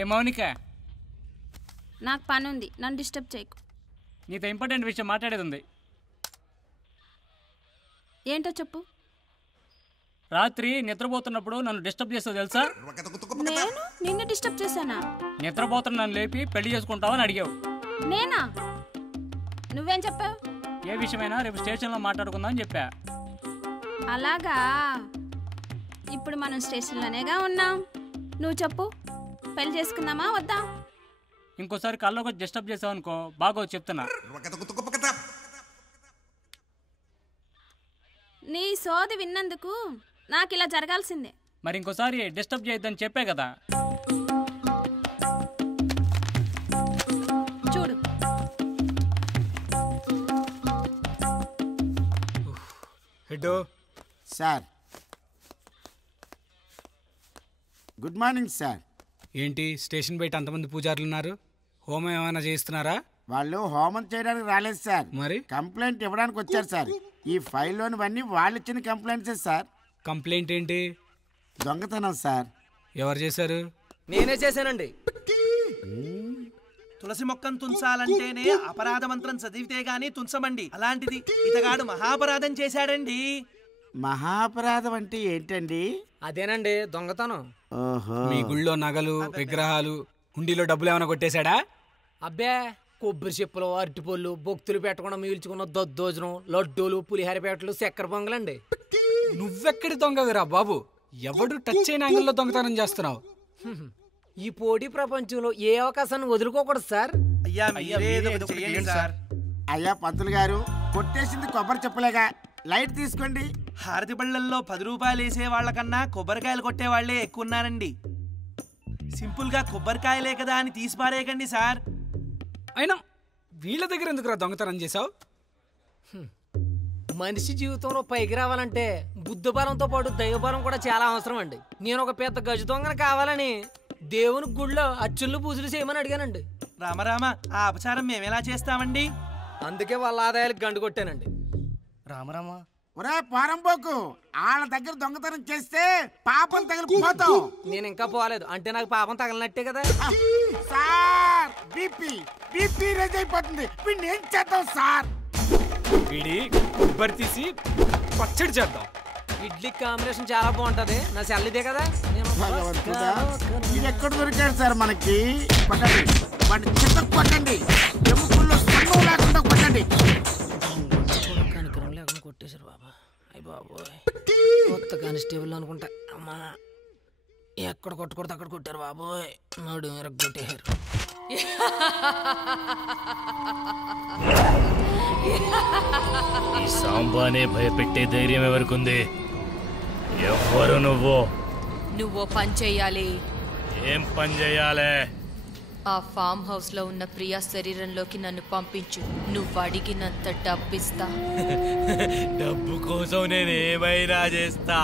ఏ మౌనిక, నాకు పని ఉంది, నన్ను డిస్టర్బ్ చేయకు. నీతో ఇంపార్టెంట్ విషయం మాట్లాడేది ఉంది. ఏంటో చెప్పు. రాత్రి నిద్రపోతున్నప్పుడు నన్ను డిస్టర్బ్ చేస్తావు తెలుసా? నేను నిన్ను డిస్టర్బ్ చేశానా? నిద్రపోతున్న నన్ను లేపి పెళ్లి చేసుకుంటావని అడిగావు. నేనా? నువ్వేం చెప్పావు? ఏ విషయమైనా రేపు స్టేషన్లో మాట్లాడుకుందాం అని చెప్పా. అలాగా, ఇప్పుడు మనం స్టేషన్లోనేగా ఉన్నాం. నువ్వు చెప్పు, పెళ్లి చేసుకుందామా వద్దా? ఇంకోసారి కల్లోకి వచ్చి డిస్టర్బ్ చేసావు అనుకో, బాగో చెప్తున్నా. నీ సోది విన్నందుకు నాకు ఇలా జరగాల్సిందే. మరి ఇంకోసారి డిస్టర్బ్ చేయొద్దని చెప్పే కదా. చూడు, హెడో సార్. Good morning sir. ఏంటి స్టేషన్ బయట అంతమంది పూజారులు ఉన్నారు? హోమం ఏమైనా చేస్తున్నారా? వాళ్ళు హోమం చేయడానికి రాలేదు సార్, మరి కంప్లైంట్ ఇవ్వడానికి వచ్చారు సార్. ఈ ఫైల్లోనివన్నీ వాళ్ళు ఇచ్చిన కంప్లైంట్సే సార్. కంప్లైంట్ ఏంటి? దొంగతనం సార్. ఎవరు చేశారు? నేనే చేశానండి. తులసి మొక్కను తుంచాలంటేనే అపరాధ మంత్రం చదివితే గానీ తుంచమండి. అలాంటిది ఇతగాడు మహాపరాధం చేశాడండి. మహాపరాధం అంటే ఏంటండి? అదేనండి దొంగతనం. ఓహో, మీ గుళ్ళో నగలు, విగ్రహాలు, హుండీలో డబ్బులు ఏమైనా కొట్టేశాడా? అబ్బే, కొబ్బరి చెప్పులు, అరటిపళ్ళు, భక్తులు పెట్టకుండా మిగిల్చుకున్న దద్దోజనం, లడ్డూలు, పులిహార పేటలు, చక్కెర పొంగలండి. నువ్వెక్కడి దొంగవిరా బాబు? ఎవడు టచ్ అయిన యాంగిల్లో దొంగతనం చేస్తున్నావు? ఈ పోటీ ప్రపంచంలో ఏ అవకాశాన్ని వదులుకోకూడదు సార్. అయ్యా పంతులు గారు, కొట్టేసింది కొబ్బరి చెప్పులేగా, లైట్ తీసుకోండి. హారతి బళ్ళల్లో 10 రూపాయలు వేసే వాళ్ళకన్నా కొబ్బరికాయలు కొట్టే వాళ్లే ఎక్కువ ఉన్నారండి. సింపుల్ గా కొబ్బరికాయలే కదా అని తీసిపారేయకండి సార్. అయినా వీళ్ళ దగ్గర ఎందుకురా దొంగతనం చేశావు? మనిషి జీవితంలో పైకి రావాలంటే బుద్ధ బలంతో పాటు దైవబలం కూడా చాలా అవసరం అండి. నేను ఒక పెద్ద గజ దొంగను కావాలని దేవుని గుళ్ళో అచ్చుళ్ళు పూజలు చేయమని అడిగానండి. రామరామ, ఆ అపచారం మేమెలా చేస్తామండి? అందుకే వాళ్ళ ఆదాయాలకు గండు కొట్టానండి. రామరామ, ఒరే పారంపోకు, వాళ్ళ దగ్గర దొంగతనం చేస్తే పాపం తగిలిపోతావు. నేను ఇంకా పోలేదు అంటే నాకు పాపం తగలనట్టే కదా సార్. బీపీ రేజ్ అయిపోతుంది. వీడిని ఏం చేద్దాం సార్? వీడి కొబ్బరి తీసి పచ్చడి చేద్దాం. ఇడ్లీ కాంబినేషన్ చాలా బాగుంటది. నా సెల్లిదే కదా. ఇది ఎక్కడ దొరికాడు సార్ మనకి? కొట్టండి, వాటి చిత్తకు కొట్టండి, ఎముకల్లో సన్నం లేకుండా కొట్టండి. కనికరం లేకుండా కొట్టేశారు బాబా. అయ్యి బాబోయ్, కొత్త కానిస్టేబుల్ అనుకుంటా. అమ్మా, ఎక్కడ కొట్టకూడదు అక్కడ కొట్టారు బాబోయ్. నాడు కొట్టేశారు. ఈ సాంబానే భయపెట్టే ధైర్యం ఎవరికుంది? ఎవ్వరు నువ్వు? నువ్వు పని చెయ్యాలి. ఏం పని చేయాలి? ఆ ఫామ్ హౌస్ లో ఉన్న ప్రియా శరీరంలోకి నన్ను పంపించు. నువ్వు అడిగినంత డబ్బిస్తా. డబ్బు కోసం నేను ఏమైనా చేస్తా.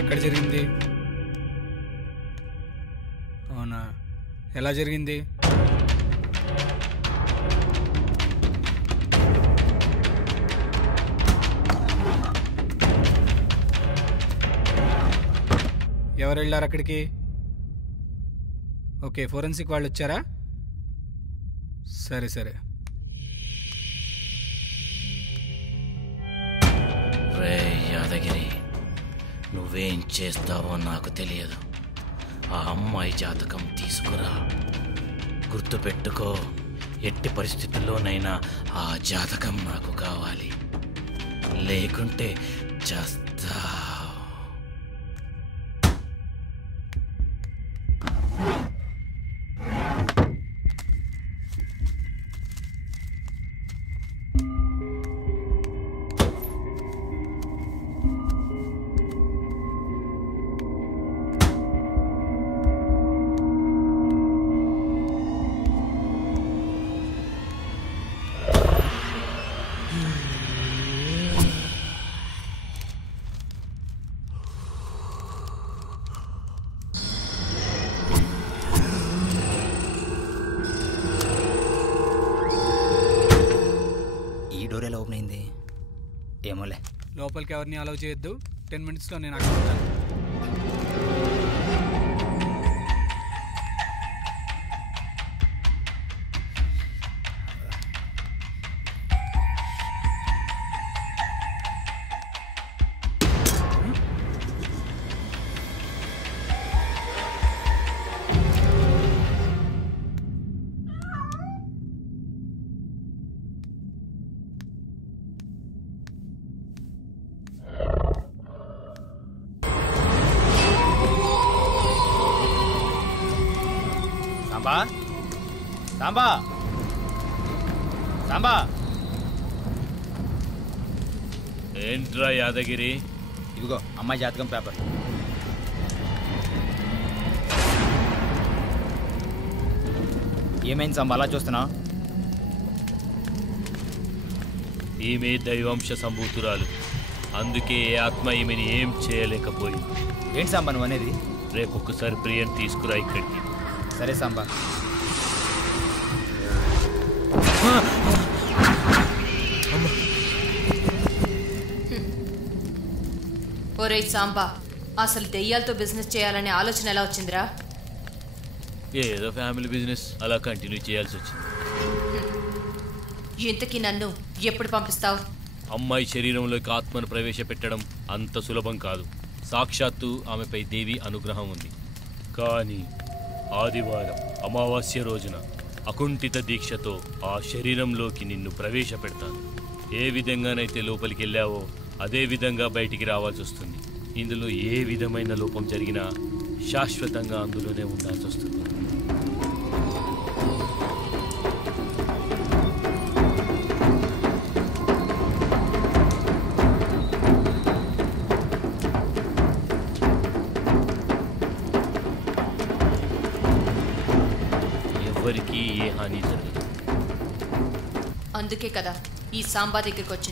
ఎక్కడ జరిగింది? అవునా, ఎలా జరిగింది? ఎవరు వెళ్ళారు అక్కడికి? ఓకే, ఫోరెన్సిక్ వాళ్ళు వచ్చారా? సరే సరే. రే యాదగిరి, నువ్వేం చేస్తావో నాకు తెలియదు. ఆ అమ్మాయి జాతకం తీసుకురా. గుర్తుపెట్టుకో, ఎట్టి పరిస్థితుల్లోనైనా ఆ జాతకం నాకు కావాలి, లేకుంటే చేస్తా. ఏమోలే. లోపలికి ఎవరిని అలౌ చేయొద్దు. 10 minutesలో నేను అక్కడ ఉంటాను. సాంబా సాంబా సాంబా. ఏంట్రా యాదగిరి? ఇదిగో అమ్మాయి జాతకం పేపర్. ఏమైంది సాంబా అలా చూస్తున్నావు? ఈమె దైవాంశ సంభూతురాలు, అందుకే ఏ ఆత్మ ఈమెని ఏం చేయలేకపోయింది. ఏంటి సాంబా నువ్వు అనేది? రేపు ఒక్కసారి ప్రియని తీసుకురా ఇక్కడికి. సరే సాంబా. ఒరేయ్ సాంబా, అసలు దెయ్యాలతో బిజినెస్ చేయాలనే ఆలోచన ఎలా వచ్చిందిరా? ఏదో ఫ్యామిలీ బిజినెస్ అలా కంటిన్యూ చేయాల్సి వచ్చింది. ఇంతకీ నన్ను ఎప్పుడు పంపిస్తావు? అమ్మాయి శరీరంలోకి ఆత్మను ప్రవేశపెట్టడం అంత సులభం కాదు. సాక్షాత్తు ఆమెపై దేవి అనుగ్రహం ఉంది. కానీ ఆదివారం అమావాస్య రోజున అకుంఠిత దీక్షతో ఆ శరీరంలోకి నిన్ను ప్రవేశపెడతాను. ఏ విధంగానైతే లోపలికి వెళ్ళావో అదే విధంగా బయటికి రావాల్సి వస్తుంది. ఇందులో ఏ విధమైన లోపం జరిగినా శాశ్వతంగా అందులోనే ఉండాల్సి వస్తుంది. ఎవరికి ఏ హాని జరగదు. అందుకే కదా ఈ సాంబా దగ్గరికి వచ్చి